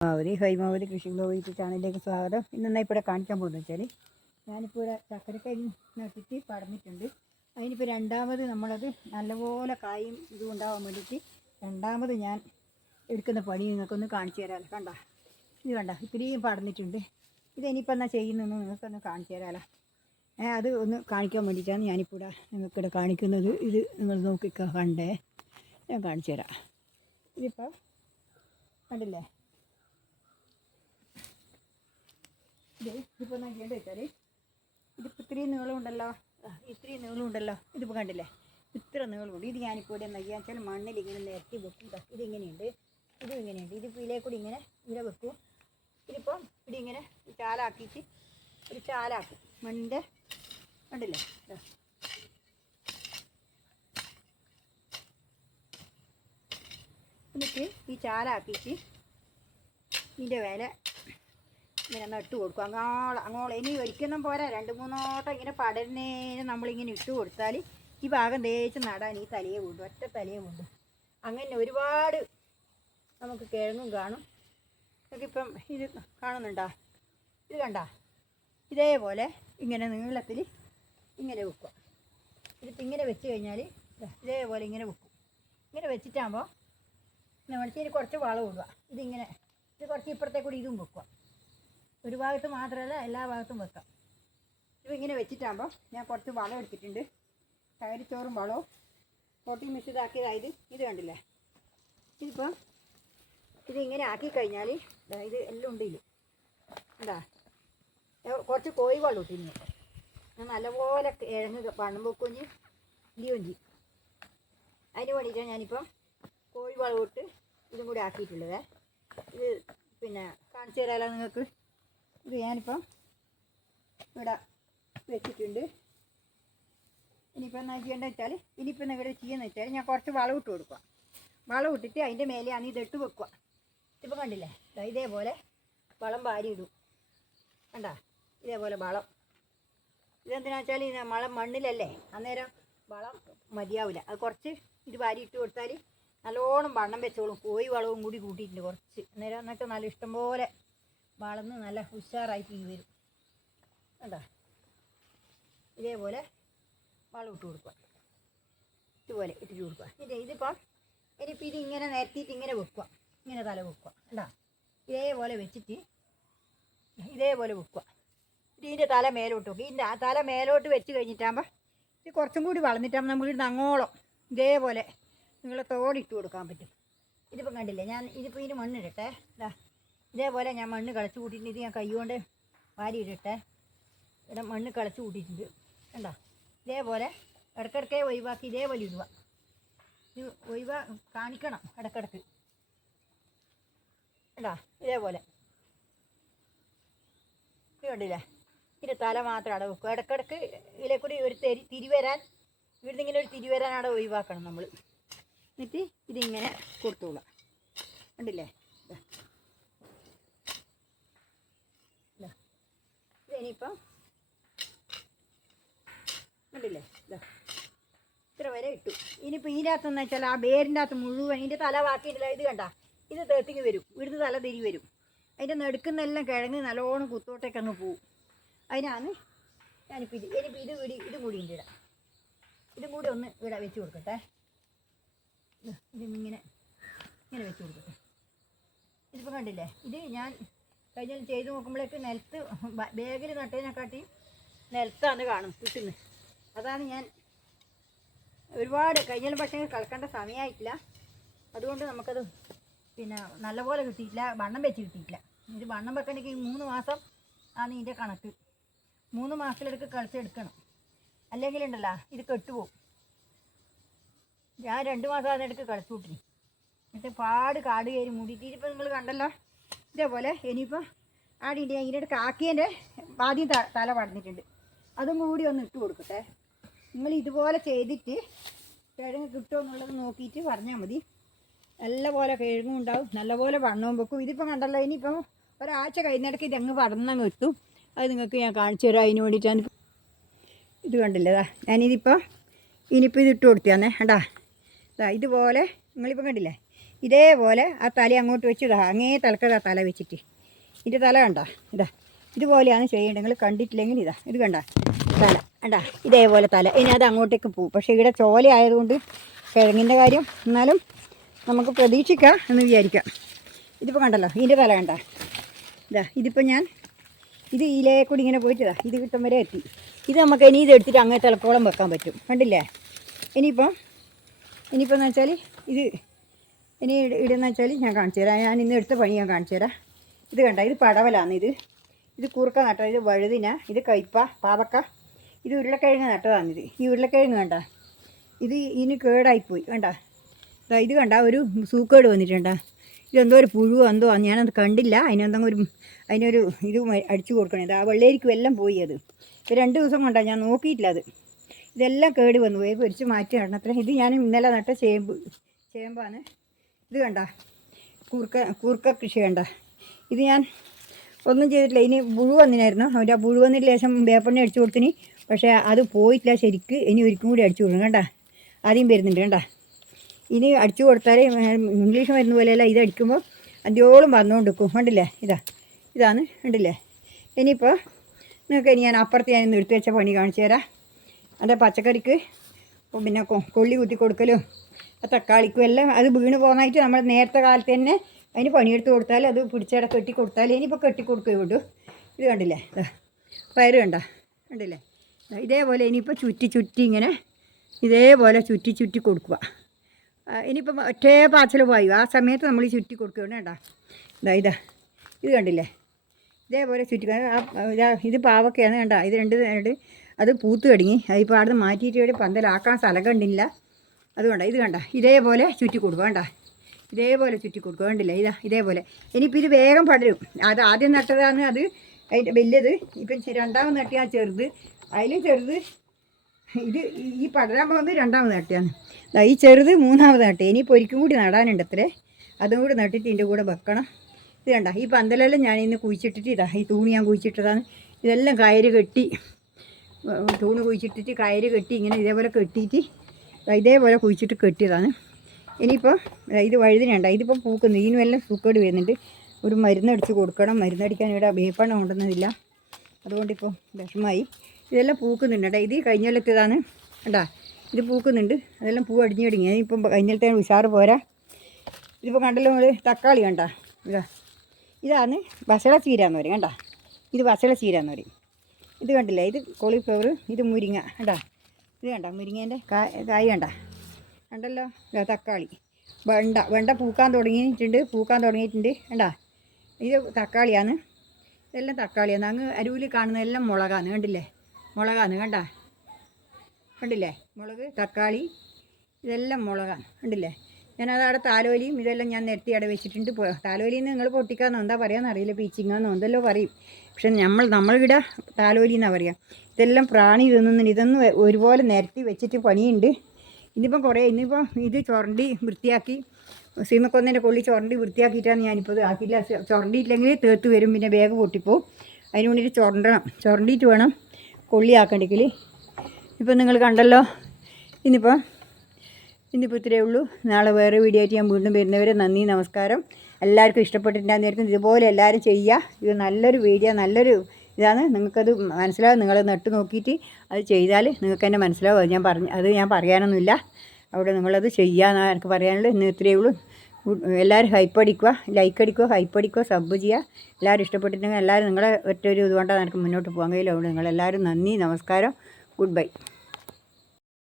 ഹൈമാവതി കൃഷി ബ്ലോഗ് ചാനലിലേക്ക് സ്വാഗതം. ഇന്ന് ഇപ്പോൾ കാണിക്കാൻ പോകുന്നത് വെച്ചാൽ ഞാനിപ്പോൾ ഇവിടെ ചക്കരക്കായി നട്ടിട്ട് പടർന്നിട്ടുണ്ട്. അതിനിപ്പോൾ രണ്ടാമത് നമ്മളത് നല്ലപോലെ കായും ഇതും ഉണ്ടാകാൻ വേണ്ടിയിട്ട് രണ്ടാമത് ഞാൻ എടുക്കുന്ന പണി നിങ്ങൾക്കൊന്ന് കാണിച്ചു തരാമല്ലോ. കണ്ട ഇത് കണ്ട ഇത്രയും പടർന്നിട്ടുണ്ട്. ഇതെനിയിപ്പോൾ എന്നാ ചെയ്യുന്നതെന്ന് നിങ്ങൾക്കൊന്ന് കാണിച്ചു തരാമല്ലോ. അത് ഒന്ന് കാണിക്കാൻ വേണ്ടിയിട്ടാണ് ഞാനിപ്പോൾ ഇവിടെ നിങ്ങൾക്കിവിടെ കാണിക്കുന്നത്. ഇത് നിങ്ങൾ നോക്കിക്കോ, കണ്ടേ ഞാൻ കാണിച്ചു തരാം. ഇതിപ്പോൾ കണ്ടില്ലേ, ഇതിപ്പോൾ ഞാൻ ചെയ്യേണ്ടത് വെച്ചാൽ ഇതിപ്പോൾ ഇത്രയും നീളമുണ്ടല്ലോ, ഇത്രയും നീളമുണ്ടല്ലോ. ഇതിപ്പോൾ കണ്ടില്ലേ, ഇത്ര നീളമുണ്ട്. ഇത് ഞാനിപ്പോൾ ഇവിടെ എന്താ ചെയ്യാന്ന് വെച്ചാൽ മണ്ണിൽ ഇങ്ങനെ നിരത്തി വെക്കും. ഇതിങ്ങനെയുണ്ട്, ഇതും ഇങ്ങനെയുണ്ട്. ഇതിപ്പോൾ ഇതിലേ കൂടി ഇങ്ങനെ ഇവിടെ വെക്കും. ഇതിപ്പം ഇവിടെ ഇങ്ങനെ ചാലാക്കിയിട്ട് ഒരു ചാലാക്കും മണ്ണിൻ്റെ, കണ്ടില്ലേ. എന്നിട്ട് ഈ ചാലാക്കിയിട്ട് ഇതിൻ്റെ മേലെ ഇങ്ങനെ നട്ട് കൊടുക്കും. അങ്ങോളം ഇനി ഒരിക്കലും പോരാ, 2-3 ഓട്ടം ഇങ്ങനെ പടരുന്നതിന് നമ്മളിങ്ങനെ ഇട്ട് കൊടുത്താൽ ഈ ഭാഗം തേച്ച് നടാൻ ഈ തലയെ കൊണ്ടു, ഒറ്റ തലയെ കൊണ്ടു. അങ്ങനെ ഒരുപാട് നമുക്ക് കിഴങ്ങും കാണും. ഇപ്പം ഇത് കാണുന്നുണ്ടോ, ഇത് കണ്ട ഇതേപോലെ ഇങ്ങനെ നീളത്തിൽ ഇങ്ങനെ വെക്കുക. ഇതിപ്പോൾ ഇങ്ങനെ വെച്ച് കഴിഞ്ഞാൽ ഇതേപോലെ ഇങ്ങനെ വെക്കും. ഇങ്ങനെ വെച്ചിട്ടാകുമ്പോൾ നമ്മൾ കുറച്ച് വളം ഇടുക. ഇതിങ്ങനെ ഇത് കുറച്ച് ഇപ്പുറത്തേക്കൂടി ഇതും വെക്കുക. ഒരു ഭാഗത്ത് മാത്രമല്ല, എല്ലാ ഭാഗത്തും വെക്കാം. ഇപ്പോൾ ഇങ്ങനെ വെച്ചിട്ടാകുമ്പോൾ ഞാൻ കുറച്ച് വളം എടുത്തിട്ടുണ്ട്. ചകിരിച്ചോറും വളവും പൊട്ടി മിക്സിതാക്കിയതായത് ഇത് കണ്ടില്ലേ. ഇതിപ്പം ഇതിങ്ങനെ ആക്കി കഴിഞ്ഞാൽ ഇത് എല്ലാം ഉണ്ട്. ഇതിൽ എന്താ കുറച്ച് കോഴി വെള്ളം ഇട്ടിരുന്നു. ഞാൻ നല്ലപോലെ ഇഴങ്ങ് പണം വെക്കുകയും ചെയ്യും, ഇടിയും ചെയ്യും. അതിന് വേണ്ടിയിട്ടാണ് ഞാനിപ്പം കോഴി വെള്ളം ഇട്ട് ഇതും കൂടി ആക്കിയിട്ടുള്ളത്. ഇത് പിന്നെ കാണിച്ചു തരാമല്ലോ നിങ്ങൾക്ക്. ഇത് ഞാനിപ്പം ഇവിടെ വെച്ചിട്ടുണ്ട്. ഇനിയിപ്പോൾ എന്നാ ചെയ്യേണ്ടത് വെച്ചാൽ, ഇനിയിപ്പോൾ ഇവിടെ ചെയ്യുന്നത് വെച്ചാൽ ഞാൻ കുറച്ച് വളം ഇട്ട് കൊടുക്കുക. വളം ഇട്ടിട്ട് അതിൻ്റെ മേലെയാണ് ഇതിട്ട് വെക്കുക. ഇപ്പം കണ്ടില്ലേ, ഇതേപോലെ വളം വാരി ഇടും. കണ്ട ഇതേപോലെ വളം. ഇതെന്തിനാ വെച്ചാൽ വളം മണ്ണിലല്ലേ, അന്നേരം വളം മതിയാവില്ല. അത് കുറച്ച് ഇത് വാരി ഇട്ട് കൊടുത്താൽ നല്ലോണം വണ്ണം വെച്ചോളും. കോഴി വളവും കൂടി കൂട്ടിയിട്ടുണ്ട് കുറച്ച്. അന്നേരം എന്നിട്ട് നല്ല ഇഷ്ടംപോലെ വളർന്ന് നല്ല ഉഷാറായിട്ട് വരും. കണ്ടോ ഇതേപോലെ വളം ഇട്ട് കൊടുക്കുക. ഇതുപോലെ ഇട്ടിട്ട് കൊടുക്കുക. ഇതിപ്പോൾ ഇനിയിപ്പോൾ ഇതിങ്ങനെ നിരത്തിയിട്ട് ഇങ്ങനെ വെക്കുക. ഇങ്ങനെ തല വെക്കുക. കണ്ടോ ഇതേപോലെ വെച്ചിട്ട് ഇതേപോലെ വെക്കുക. ഇതിൻ്റെ തല മേലോട്ട് വെക്കുക. ഇതിൻ്റെ തല മേലോട്ട് വെച്ച് കഴിഞ്ഞിട്ടാകുമ്പോൾ ഇത് കുറച്ചും കൂടി വളർന്നിട്ടാകുമ്പോൾ നമ്മൾ ഇടുന്ന അങ്ങോളം ഇതേപോലെ നിങ്ങളെ തോടിട്ട് കൊടുക്കാൻ പറ്റും. ഇതിപ്പം കണ്ടില്ലേ, ഞാൻ ഇതിപ്പോൾ ഇതിന് മണ്ണിടട്ടെ. ഇതേപോലെ ഞാൻ മണ്ണ് കളിച്ച് കൂട്ടിയിട്ടുണ്ട്. ഇത് ഞാൻ കൈ കൊണ്ട് വാരി ഇടട്ടെ. ഇവിടെ മണ്ണ് കളിച്ച് കൂട്ടിയിട്ടുണ്ട്. കണ്ടോ ഇതേപോലെ ഇടയ്ക്കിടയ്ക്ക് ഒഴിവാക്കി ഇതേപോലെ ഇടുക. ഇത് കാണിക്കണം ഇടയ്ക്കിടയ്ക്ക്. കണ്ടോ ഇതേപോലെ ഇത് കണ്ടില്ലേ. ഇതിൻ്റെ തല മാത്രം അവിടെ വെക്കുക. ഇടയ്ക്കിടയ്ക്ക് ഇതിലെ കൂടി ഒരു തിരി വരാൻ, ഇവിടുന്ന് ഇങ്ങനെ ഒരു തിരി വരാൻ അവിടെ ഒഴിവാക്കണം നമ്മൾ. എന്നിട്ട് ഇതിങ്ങനെ കൊടുത്തോളാം. കണ്ടില്ലേ, ഇനിയിപ്പം കണ്ടില്ലേ, ഇത്ര വരെ ഇട്ടു. ഇനിയിപ്പോൾ ഇതിൻ്റെ അകത്തെന്ന് വെച്ചാൽ ആ വേരിൻ്റെ അകത്ത് മുഴുവൻ ഇതിൻ്റെ തല ബാക്കിയിട്ടില്ല. ഇത് കണ്ട ഇത് തേട്ടിങ് വരും, ഇവിടുന്ന് തല തിരി വരും. അതിൻ്റെ നടുക്കുന്നെല്ലാം കിഴങ്ങ് നല്ലോണം കുത്തോട്ടേക്ക് അങ്ങ് പോവും. അതിനാണ് ഞാനിപ്പോൾ ഇനിയിപ്പോൾ ഇതും കൂടി ഉണ്ട് ഇടാം. ഇതും കൂടി ഒന്ന് ഇവിടെ വെച്ച് കൊടുക്കട്ടെ. ഇതിങ്ങനെ ഇങ്ങനെ വെച്ച് കൊടുക്കട്ടെ. ഇതിപ്പോൾ കണ്ടില്ലേ, ഇത് ഞാൻ കഴിഞ്ഞ ചെയ്ത് നോക്കുമ്പോഴേക്ക് നിലത്ത് ബാഗിൽ നട്ടതിനെക്കാട്ടി നിലത്താണ് കാണും കിട്ടുന്നത്. അതാണ് ഞാൻ ഒരുപാട് കഴിഞ്ഞാലും പക്ഷേ കളക്കേണ്ട സമയമായിട്ടില്ല. അതുകൊണ്ട് നമുക്കത് പിന്നെ നല്ലപോലെ കിട്ടിയിട്ടില്ല, വണ്ണം വെച്ച് കിട്ടിയിട്ടില്ല. ഇത് വണ്ണം വെക്കണമെങ്കിൽ 3 മാസം ആണ് ഇതിൻ്റെ കണക്ക്. 3 മാസത്തിലെടുക്ക് കളിച്ചെടുക്കണം, അല്ലെങ്കിൽ ഉണ്ടല്ലോ ഇത് കെട്ടുപോകും. ഞാൻ 2 മാസം അതിനെടുക്ക് കളിച്ചു കൂട്ടി. എന്നിട്ട് കാട് കയറി മൂടിയിട്ട് ഇതിപ്പോൾ നിങ്ങൾ കണ്ടല്ലോ. ഇതേപോലെ ഇനിയിപ്പോൾ ആടിയിട്ട് ഞാൻ ഇതിൻ്റെ കാക്കിയൻ്റെ ആദ്യം തല പടന്നിട്ടുണ്ട്. അതും കൂടി ഒന്ന് ഇട്ട് കൊടുക്കട്ടെ. നിങ്ങൾ ഇതുപോലെ ചെയ്തിട്ട് കിഴങ്ങ് കിട്ടുമോ എന്നുള്ളത് നോക്കിയിട്ട് പറഞ്ഞാൽ മതി. നല്ലപോലെ കിഴങ്ങും ഉണ്ടാവും, നല്ലപോലെ വണ്ണവും വെക്കും. ഇതിപ്പോൾ കണ്ടല്ലോ, ഇനിയിപ്പോൾ ഒരാഴ്ച കഴിഞ്ഞിടയ്ക്ക് ഇതങ്ങ് പടന്നങ്ങ് കിട്ടും. അത് നിങ്ങൾക്ക് ഞാൻ കാണിച്ചു തരാം. അതിന് വേണ്ടിയിട്ടാണ് ഇത് കണ്ടില്ലേ. ഇനിയിപ്പോൾ ഇത് ഇട്ട് കൊടുത്താന്നേ. കണ്ടാ ഇതുപോലെ നിങ്ങളിപ്പോൾ കണ്ടില്ലേ, ഇതേപോലെ ആ തല അങ്ങോട്ട് വെച്ച് ഇതാ അങ്ങേ തലക്കതാ തല വെച്ചിട്ട് ഇതിൻ്റെ തല കണ്ട ഇതാ ഇതുപോലെയാണ് ചെയ്യേണ്ടത്. നിങ്ങൾ കണ്ടിട്ടില്ലെങ്കിൽ ഇതാ ഇത് കണ്ട തല കണ്ട ഇതേപോലെ തല. ഇനി അത് അങ്ങോട്ടേക്ക് പോകും. പക്ഷേ ഇവിടെ ചോല ആയതുകൊണ്ട് കിഴങ്ങിൻ്റെ കാര്യം എന്നാലും നമുക്ക് പ്രതീക്ഷിക്കാം എന്ന് വിചാരിക്കാം. ഇതിപ്പോൾ കണ്ടല്ലോ ഇതിൻ്റെ തല കണ്ട ഇതാ ഇതിപ്പോൾ ഞാൻ ഇത് ഇതിലേ കൂടി ഇങ്ങനെ പോയിട്ടിതാ ഇത് കിട്ടും വരെ എത്തി. ഇത് നമുക്ക് ഇനി ഇതെടുത്തിട്ട് അങ്ങേ തലക്കോളം വെക്കാൻ പറ്റും. കണ്ടില്ലേ? ഇനിയിപ്പോൾ എന്ന് വെച്ചാൽ ഇത് ഇനി ഇടുന്ന വെച്ചാൽ ഞാൻ കാണിച്ചു തരാം. ഞാൻ ഇന്ന് എടുത്ത പണി ഞാൻ കാണിച്ചു തരാം. ഇത് കണ്ട ഇത് പടവലാണ്. ഇത് കൂർക്ക നട്ട, ഇത് വഴുതിന, ഇത് കയ്പ പാവക്ക, ഇത് ഉരുളക്കിഴങ്ങ് നട്ടതാണിത്. ഈ ഉരുളക്കിഴങ്ങ് കണ്ട ഇതിന് കേടായിപ്പോയി കണ്ട. ഇത് കണ്ട ഒരു സൂക്കേട് വന്നിട്ടുണ്ട. ഇതെന്തോ ഒരു പുഴു എന്തോ ഞാനത് കണ്ടില്ല. അതിനൊരു ഇത് അടിച്ചു കൊടുക്കണത്. ആ വെള്ളേരിക്കും എല്ലാം പോയി. അത് 2 ദിവസം കൊണ്ടാണ് ഞാൻ നോക്കിയിട്ടില്ല. ഇതെല്ലാം കേട് വന്നു പോയി. പൊരിച്ച് മാറ്റി നടണത്ര. ഇത് ഞാൻ ഇന്നലെ നട്ട ചേമ്പാണ്. ഇത് കണ്ട കൂർക്ക കൃഷി കണ്ട. ഇത് ഞാൻ ഒന്നും ചെയ്തിട്ടില്ല. ഇനി പുഴു വന്നിനായിരുന്നു. അവൻ്റെ ആ പുഴു വന്നിട്ട് ലേശം വേപ്പെണ്ണ അടിച്ചു കൊടുത്തിന്. പക്ഷേ അത് പോയിട്ടില്ല ശരിക്ക്. ഇനി ഒരിക്കും കൂടി അടിച്ചു കൊടുക്കണം കണ്ട. ആദ്യം വരുന്നുണ്ട് കണ്ട. ഇനി അടിച്ചു കൊടുത്താൽ ഇംഗ്ലീഷ് മരുന്ന് പോലെയല്ല. ഇത് അടിക്കുമ്പോൾ അന്ത്യോളം വന്നുകൊണ്ടിരിക്കും. കണ്ടില്ലേ? ഇതാണ് കണ്ടില്ലേ? ഇനിയിപ്പോൾ നിങ്ങൾക്ക് ഇനി ഞാൻ അപ്പുറത്ത് ഞാനിന്ന് എടുത്തു വെച്ച പണി കാണിച്ചു തരാം. അതിൻ്റെ പച്ചക്കറിക്ക് പിന്നെ കൊള്ളി കുത്തി കൊടുക്കലും ആ തക്കാളിക്കും എല്ലാം അത് വീണ് പോകുന്നതായിട്ട് നമ്മൾ നേരത്തെ കാലത്ത് തന്നെ അതിന് പണിയെടുത്ത് കൊടുത്താൽ അത് പിടിച്ചവിടെ കെട്ടി കൊടുത്താൽ ഇനിയിപ്പോൾ കെട്ടിക്കൊടുക്കുകയും വിട്ടു. ഇത് കണ്ടില്ലേ? പയറ് കണ്ടില്ലേ? ഇതേപോലെ ഇനിയിപ്പോൾ ചുറ്റി ഇങ്ങനെ ഇതേപോലെ ചുറ്റി കൊടുക്കുക. ഇനിയിപ്പം ഒറ്റേ പാച്ചൽ പോയി ആ സമയത്ത് നമ്മൾ ചുറ്റി കൊടുക്കുകയാണ് കേട്ടോ. ഇത് കണ്ടില്ലേ? ഇതേപോലെ ചുറ്റി ഇത് പാവക്കയാണ് കണ്ട. ഇത് രണ്ട് അത് പൂത്ത് കടിങ്ങി. അതിപ്പോൾ അവിടെ നിന്ന് മാറ്റിയിട്ട് ഇവിടെ പന്തലാക്കാൻ സ്ഥലം കണ്ടില്ല. അതുകൊണ്ടാ ഇത് കണ്ട ഇതേപോലെ ചുറ്റി കൊടുക്കുക കണ്ട. ഇതേപോലെ ചുറ്റി കൊടുക്കുക കണ്ടില്ലേ? ഇതേപോലെ. ഇനിയിപ്പോൾ ഇത് വേഗം പടരും. അത് ആദ്യം നട്ടതാണ് അത് അതിൻ്റെ വലിയത്. ഇപ്പം രണ്ടാമത് നട്ടിയാൽ ചെറുത്. അതിലും ചെറുത് ഇത് ഈ പടരാൻ പോകുന്നത് രണ്ടാമത് നട്ടിയാണ്. ഈ ചെറുത് മൂന്നാമത് നട്ടി. ഇനിയിപ്പോൾ ഒരിക്കും കൂടി നടാനുണ്ട് അത്രേ. അതും കൂടി നട്ടിട്ട് ഇതിൻ്റെ കൂടെ വെക്കണം. ഇത് കണ്ട ഈ പന്തലെല്ലാം ഞാൻ ഇന്ന് കുഴിച്ചിട്ടിട്ട് ഈ തൂണ് ഞാൻ കുഴിച്ചിട്ടതാണ്. ഇതെല്ലാം കയറ് കെട്ടി തൂണ് കുഴിച്ചിട്ടിട്ട് കയറ് കെട്ടി ഇങ്ങനെ ഇതേപോലെ കെട്ടിയിട്ട് ഇതേപോലെ കുഴിച്ചിട്ട് കെട്ടിയതാണ്. ഇനിയിപ്പോൾ ഇത് വഴുതിനുണ്ട്. ഇതിപ്പോൾ പൂക്കുന്നു. ഇതിനും എല്ലാം സൂക്കേട് വരുന്നുണ്ട്. ഒരു മരുന്നടിച്ച് കൊടുക്കണം. മരുന്നടിക്കാൻ ഇവിടെ വേപ്പെണ്ണ കൊണ്ടുവന്നതില്ല. അതുകൊണ്ടിപ്പോൾ വിഷമമായി. ഇതെല്ലാം പൂക്കുന്നുണ്ട്. ഇത് കഴിഞ്ഞൊല്ലത്തേതാണ് കണ്ടാ. ഇത് പൂക്കുന്നുണ്ട്. അതെല്ലാം പൂ അടിഞ്ഞു. ഇപ്പം കഴിഞ്ഞിലത്തെ ഉഷാറ് പോരാ. ഇതിപ്പോൾ കണ്ടല്ലോ തക്കാളി കണ്ട. ഇതാണ് ബസള ചീര എന്ന് പറയും കണ്ട. ഇത് ബസള ചീര എന്ന് പറയും. ഇത് കണ്ടില്ലേ? ഇത് കോളിഫ്ലവർ. ഇത് മുരിങ്ങ കണ്ട. ഇത് കണ്ട മുരിങ്ങേൻ്റെ കായ് കണ്ടല്ലോ. തക്കാളി വെണ്ട പൂക്കാൻ തുടങ്ങിയിട്ടുണ്ട് കണ്ട. ഇത് തക്കാളിയാണ്. ഇതെല്ലാം തക്കാളിയാണ്. അങ്ങ് അരുവിൽ കാണുന്നതെല്ലാം മുളകാണ് കണ്ടില്ലേ? കണ്ടില്ലേ? മുളക് തക്കാളി ഇതെല്ലാം മുളകാണ് കണ്ടില്ലേ? ഞാനതവിടെ താലോലിയും ഇതെല്ലാം ഞാൻ നിരത്തി അവിടെ വെച്ചിട്ടുണ്ട്. താലോലിയിൽ നിന്ന് നിങ്ങൾ പൊട്ടിക്കാന്നോ എന്താ പറയാമെന്ന് അറിയില്ല. പീച്ചിങ്ങാന്നോ എന്തെല്ലോ പറയും. പക്ഷെ നമ്മളിവിടെ താലോലി എന്നാണ് പറയുക. ഇതെല്ലാം പ്രാണി തിന്നുന്നുണ്ട്. ഇതൊന്നും ഒരുപോലെ നിരത്തി വെച്ചിട്ട് പണിയുണ്ട്. ഇന്നിപ്പം ഇത് ചുരണ്ടി വൃത്തിയാക്കി സീമക്കൊന്നേൻ്റെ കൊള്ളി ചുരണ്ടി വൃത്തിയാക്കിയിട്ടാണ് ഞാനിപ്പോൾ ആക്കിയില്ല. ചുരണ്ടിയില്ലെങ്കിൽ തേർത്ത് വരും. പിന്നെ വേഗം പൊട്ടിപ്പോവും. അതിന് വേണ്ടിയിട്ട് ചുരണ്ടിയിട്ട് വേണം കൊള്ളി ആക്കണ്ടെങ്കിൽ. ഇപ്പം നിങ്ങൾ കണ്ടല്ലോ. ഇന്നിപ്പോൾ ഇത്രയേ ഉള്ളൂ. നാളെ വേറെ വീഡിയോ ആയിട്ട് ഞാൻ വീണ്ടും വരുന്നവരെ നന്ദി, നമസ്കാരം. എല്ലാവർക്കും ഇഷ്ടപ്പെട്ടിട്ടുണ്ടാകുന്നതായിരിക്കും. ഇതുപോലെ എല്ലാവരും ചെയ്യുക. ഇത് നല്ലൊരു വീഡിയോ, നല്ലൊരു ഇതാണ്. നിങ്ങൾക്കത് മനസ്സിലാവും. നിങ്ങൾ നട്ട് നോക്കിയിട്ട് അത് ചെയ്താൽ നിങ്ങൾക്ക് തന്നെ മനസ്സിലാവും. അത് ഞാൻ പറയാനൊന്നുമില്ല. അവിടെ നിങ്ങളത് ചെയ്യാമെന്നാണ് എനിക്ക് പറയാനുള്ളത്. ഇന്ന് ഇത്രയേ ഉള്ളൂ. എല്ലാവരും ലൈക്ക് അടിക്കുക, സബ് ചെയ്യുക. എല്ലാവരും ഇഷ്ടപ്പെട്ടിട്ടുണ്ടെങ്കിൽ എല്ലാവരും നിങ്ങളെ ഒറ്റൊരു ഇതുകൊണ്ടാണ് എനിക്ക് മുന്നോട്ട് പോകാൻ കഴിയില്ല. അതുകൊണ്ട് നിങ്ങളെല്ലാവരും നന്ദി, നമസ്കാരം, ഗുഡ് ബൈ.